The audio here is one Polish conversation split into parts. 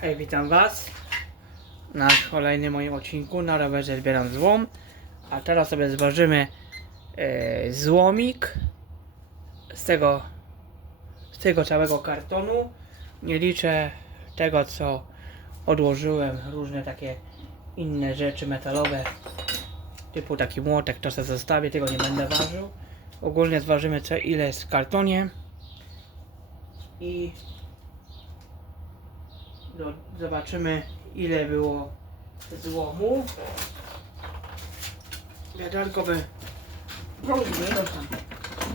Hej, witam Was na kolejnym moim odcinku na rowerze zbieram złom. A teraz sobie zważymy e, złomik z tego, z tego całego kartonu. Nie liczę tego, co odłożyłem, różne takie inne rzeczy metalowe, typu taki młotek, sobie zostawię, tego nie będę ważył. Ogólnie zważymy co ile jest w kartonie i zobaczymy ile było złomu. Wiaderko by...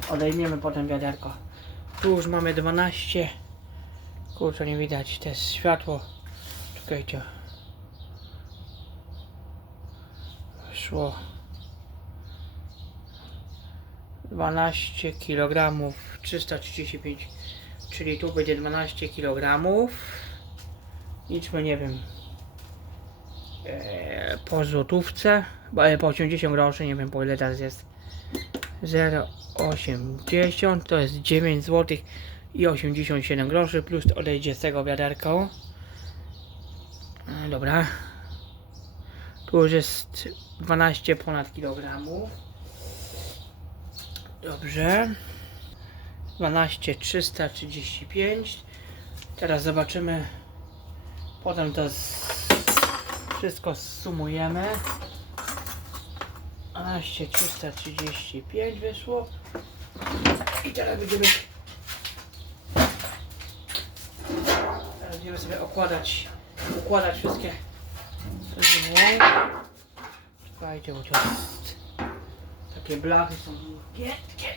Odejmiemy potem wiaderko. Tu już mamy 12. Kurczę, nie widać, to jest światło. Czekajcie. Szło. 12 kg 335 czyli tu będzie 12 kg liczmy nie wiem e, po złotówce bo, e, po 80 groszy nie wiem po ile teraz jest 0,80 to jest 9 zł i 87 groszy plus odejdzie z tego wiaderko e, dobra tu już jest 12 ponad kilogramów Dobrze. 12 335. Teraz zobaczymy. Potem to wszystko sumujemy. 12 335 wyszło. I teraz będziemy Teraz będziemy sobie układać wszystkie złomy. Czekajcie, bo to jest takie blachy są giętkie.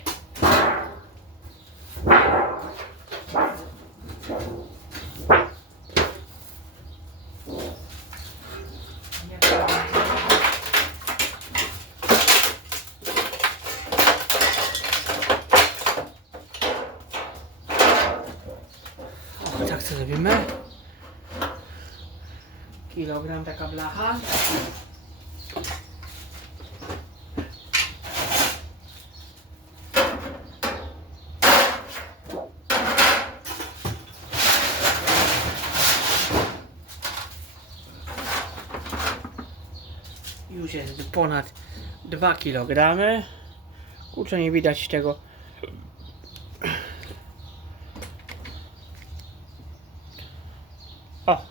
Nie Zrobimy. Kilogram taka blacha. Już jest ponad 2 kg. Kurczę, nie widać tego. O! Już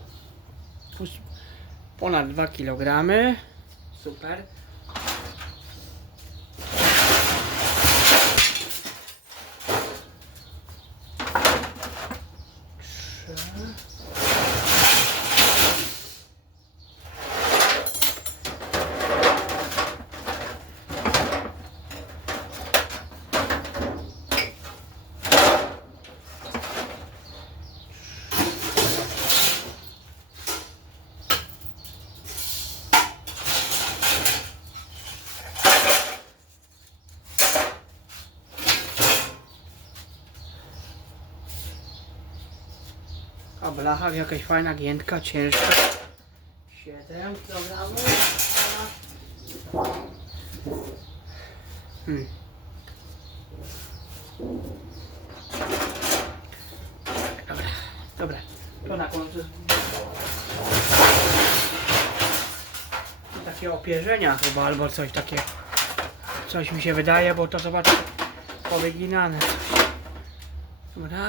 Ponad 2 kg. Super. A blacha jakaś fajna giętka, ciężka. 7 kg. Hmm. Dobra, dobra. To na końcu. Takie opierzenia chyba, albo coś takie. Coś mi się wydaje, bo to zobacz, powyginane. Dobra.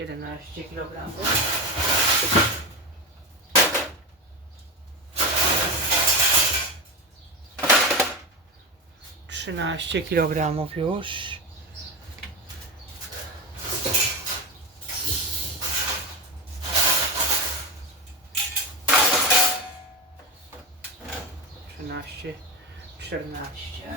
Jedenaście kilogramów. Trzynaście kilogramów już. Trzynaście, czternaście.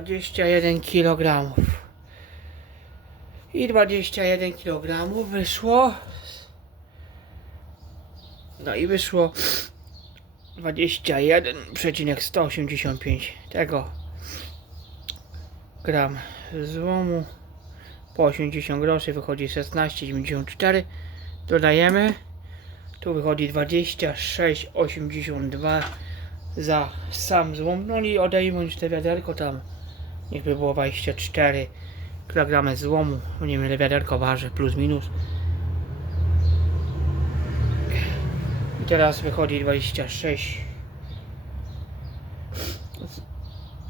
21 kg. I 21 kg wyszło. No i wyszło 21,185 tego gram złomu po 80 groszy wychodzi 16,94 dodajemy tu wychodzi 26,82 za sam złom no i odejmując te wiaderko tam niech by było 24 kg złomu. Nie wiem ile wiaderko waży plus minus. I teraz wychodzi 26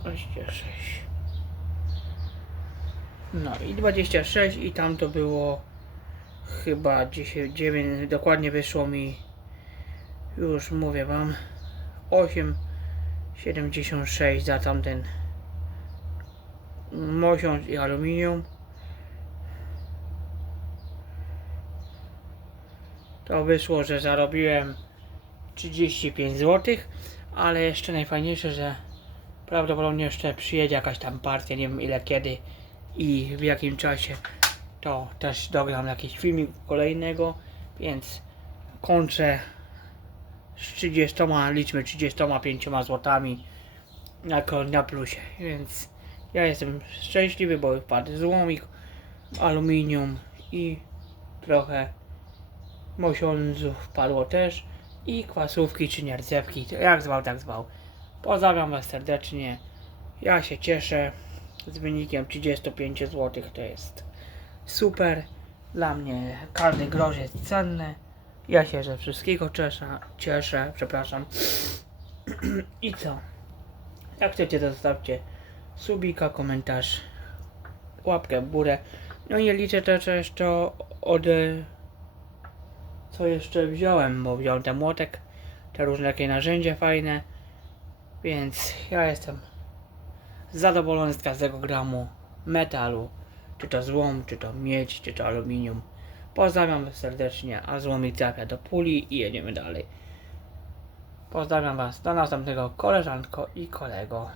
26 no i 26 i tam to było chyba 10, 9, dokładnie wyszło mi już mówię wam 8,76 za tamten mosiąc i aluminium. To wyszło, że zarobiłem 35 zł ale jeszcze najfajniejsze, że prawdopodobnie jeszcze przyjedzie jakaś tam partia, nie wiem ile kiedy i w jakim czasie to też dogram jakiś filmik kolejnego, więc kończę z 30, liczmy 35 złotami na, na plusie, więc ja jestem szczęśliwy, bo wpadł złomik, aluminium i trochę mosiądzu wpadło też i kwasówki czy nierdzewki, jak zwał tak zwał. Pozdrawiam Was serdecznie, ja się cieszę z wynikiem 35 zł, to jest super. Dla mnie każdy grosz jest cenny. Ja się ze wszystkiego cieszę, cieszę, przepraszam. I co? Jak chcecie, to zostawcie subika, komentarz, łapkę w górę. No i liczę też jeszcze od... e, Co jeszcze wziąłem, bo wziąłem ten młotek, te różne takie narzędzia fajne. Więc ja jestem zadowolony z każdego gramu metalu. Czy to złom, czy to miedź, czy to aluminium. Pozdrawiam serdecznie, a złomik trafia do puli i jedziemy dalej. Pozdrawiam Was do następnego koleżanko i kolego.